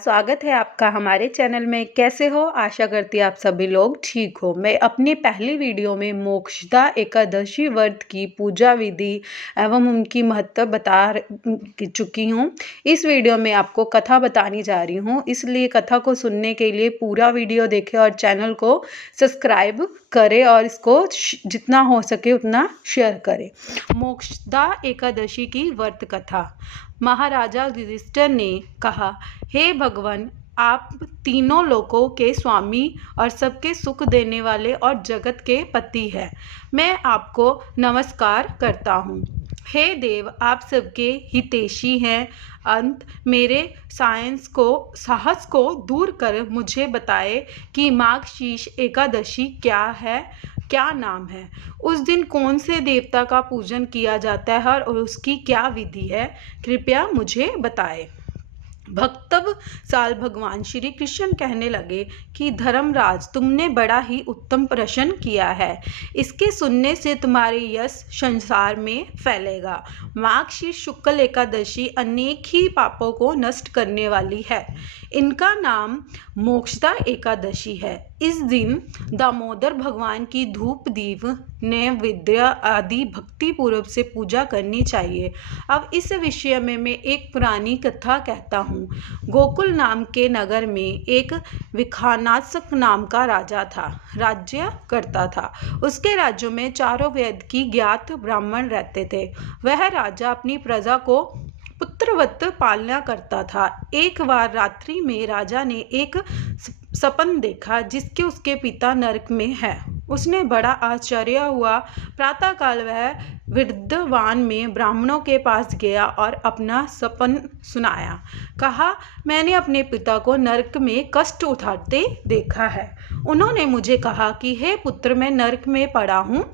स्वागत है आपका हमारे चैनल में। कैसे हो? आशा करती है आप सभी लोग ठीक हो। मैं अपनी पहली वीडियो में मोक्षदा एकादशी व्रत की पूजा विधि एवं उनकी महत्व चुकी हूँ। इस वीडियो में आपको कथा बतानी जा रही हूँ, इसलिए कथा को सुनने के लिए पूरा वीडियो देखें और चैनल को सब्सक्राइब करें और इसको जितना हो सके उतना शेयर करें। मोक्षदा एकादशी की व्रत कथा। महाराजा युधिष्ठिर ने कहा, हे भगवान, आप तीनों लोकों के स्वामी और सबके सुख देने वाले और जगत के पति हैं। मैं आपको नमस्कार करता हूँ। हे देव, आप सबके हितैषी हैं। अंत मेरे साहस को दूर कर मुझे बताए कि माघशीर्ष एकादशी क्या नाम है, उस दिन कौन से देवता का पूजन किया जाता है और उसकी क्या विधि है, कृपया मुझे बताएं। भक्तवत्सल भगवान श्री कृष्ण कहने लगे कि धर्मराज, तुमने बड़ा ही उत्तम प्रश्न किया है। इसके सुनने से तुम्हारे यश संसार में फैलेगा। माघशीर्ष शुक्ल एकादशी अनेक ही पापों को नष्ट करने वाली है। इनका नाम मोक्षदा एकादशी है। इस दिन दामोदर भगवान की धूप दीप नैवेद्य आदि भक्ति पूर्वक से पूजा करनी चाहिए। अब इस विषय में मैं एक पुरानी कथा कहता हूँ। गोकुल नाम के नगर में एक विखानासक नाम का राजा था, राज्य करता था। उसके राज्यों में चारों वेद की ज्ञात ब्राह्मण रहते थे। वह राजा अपनी प्रजा को पुत्रवत पालना करता था। एक बार रात्रि में राजा ने एक सपन देखा जिसके उसके पिता नरक में है। उसने बड़ा आश्चर्य हुआ। प्रातःकाल वह विद्वान में ब्राह्मणों के पास गया और अपना सपन सुनाया। कहा, मैंने अपने पिता को नरक में कष्ट उठाते देखा है। उन्होंने मुझे कहा कि हे पुत्र, मैं नरक में पड़ा हूँ,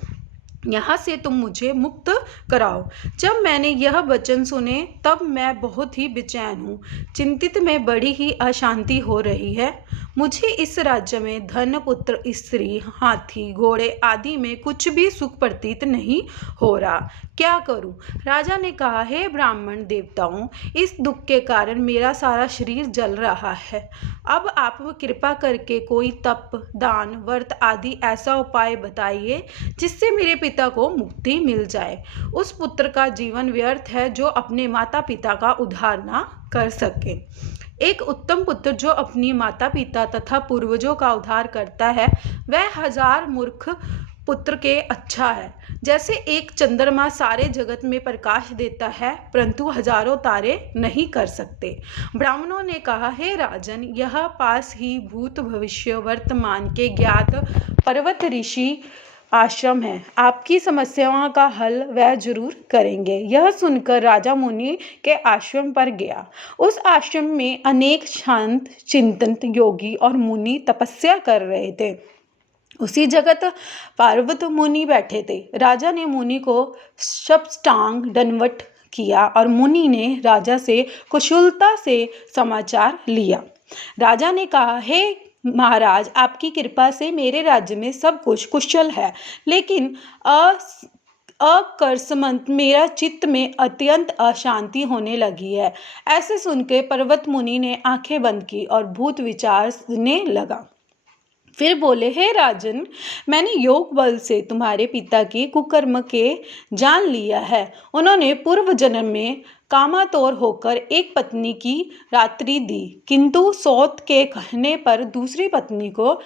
यहाँ से तुम मुझे मुक्त कराओ। जब मैंने यह वचन सुने तब मैं बहुत ही बेचैन हूँ, चिंतित में बड़ी ही अशांति हो रही है। मुझे इस राज्य में धन, पुत्र, स्त्री, हाथी, घोड़े आदि में कुछ भी सुख प्रतीत नहीं हो रहा। क्या करूं? राजा ने कहा, हे ब्राह्मण देवताओं, इस दुख के कारण मेरा सारा शरीर जल रहा है। अब आप कृपा करके कोई तप, दान, व्रत आदि ऐसा उपाय बताइए जिससे मेरे पिता को मुक्ति मिल जाए। उस पुत्र का जीवन व्यर्थ है जो अपने माता पिता का उद्धार ना कर सके। एक उत्तम पुत्र जो अपनी माता पिता तथा पूर्वजों का उद्धार करता है, वह 1000 मूर्ख पुत्र के अच्छा है। जैसे एक चंद्रमा सारे जगत में प्रकाश देता है परंतु हजारों तारे नहीं कर सकते। ब्राह्मणों ने कहा, हे राजन, यह पास ही भूत भविष्य वर्तमान के ज्ञात पर्वत ऋषि आश्रम है। आपकी समस्याओं का हल वह जरूर करेंगे। यह सुनकर राजा मुनि के आश्रम पर गया। उस आश्रम में अनेक शांत चिंतन योगी और मुनि तपस्या कर रहे थे। उसी जगत पार्वत मुनि बैठे थे। राजा ने मुनि को साष्टांग दंडवत किया और मुनि ने राजा से कुशलता से समाचार लिया। राजा ने कहा, हे महाराज, आपकी कृपा से मेरे राज्य में सब कुछ कुशल है, लेकिन अकस्मात मेरा चित्त में अत्यंत अशांति होने लगी है। ऐसे सुनकर पर्वत मुनि ने आंखें बंद की और भूत विचारने लगा। फिर बोले, हे राजन, मैंने योग बल से तुम्हारे पिता के कुकर्म के जान लिया है। उन्होंने पूर्व जन्म में कामातुर होकर एक पत्नी की रात्रि दी, किंतु सौत के कहने पर दूसरी पत्नी को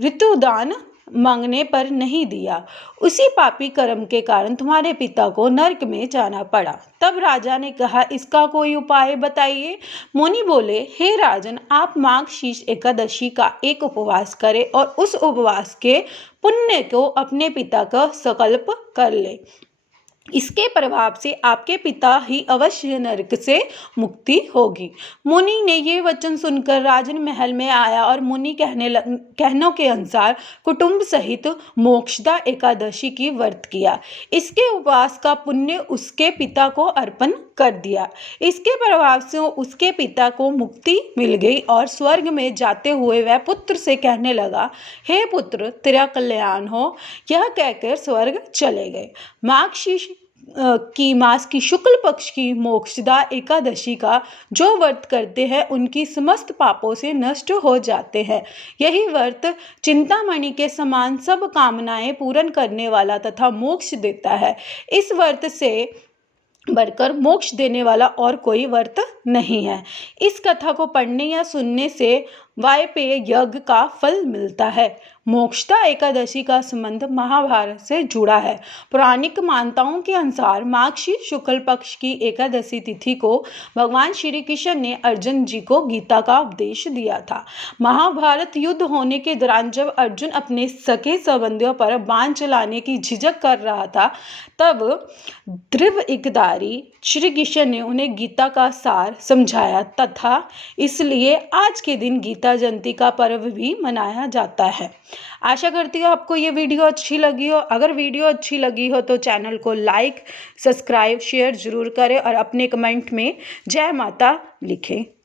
ऋतुदान मांगने पर नहीं दिया। उसी पापी कर्म के कारण तुम्हारे पिता को नरक में जाना पड़ा। तब राजा ने कहा, इसका कोई उपाय बताइए। मुनि बोले, हे राजन, आप माघशीर्ष एकादशी का एक उपवास करें और उस उपवास के पुण्य को अपने पिता का संकल्प कर ले। इसके प्रभाव से आपके पिता ही अवश्य नरक से मुक्ति होगी। मुनि ने ये वचन सुनकर राजन महल में आया और मुनि कहनों के अनुसार कुटुंब सहित मोक्षदा एकादशी की व्रत किया। इसके उपवास का पुण्य उसके पिता को अर्पण कर दिया। इसके प्रभाव से उसके पिता को मुक्ति मिल गई और स्वर्ग में जाते हुए वह पुत्र से कहने लगा, हे पुत्र, तेरा कल्याण हो। यह कहकर स्वर्ग चले गए। माघशीर्ष की मास की शुक्ल पक्ष की मोक्षदा एकादशी का जो व्रत करते हैं उनकी समस्त पापों से नष्ट हो जाते हैं। यही व्रत चिंतामणि के समान सब कामनाएं पूर्ण करने वाला तथा मोक्ष देता है। इस व्रत से बढ़कर मोक्ष देने वाला और कोई व्रत नहीं है। इस कथा को पढ़ने या सुनने से वायपेय यज्ञ का फल मिलता है। मोक्षदा एकादशी का संबंध महाभारत से जुड़ा है। पौराणिक मान्यताओं के अनुसार माघ शुक्ल पक्ष की एकादशी तिथि को भगवान श्री कृष्ण ने अर्जुन जी को गीता का उपदेश दिया था। महाभारत युद्ध होने के दौरान जब अर्जुन अपने सगे संबंधियों पर बाण चलाने की झिझक कर रहा था, तब धृवइकधारी श्री कृष्ण ने उन्हें गीता का सार समझाया तथा इसलिए आज के दिन गीता जयंती का पर्व भी मनाया जाता है। आशा करती हूँ आपको ये वीडियो अच्छी लगी हो। अगर वीडियो अच्छी लगी हो तो चैनल को लाइक, सब्सक्राइब, शेयर ज़रूर करें और अपने कमेंट में जय माता लिखें।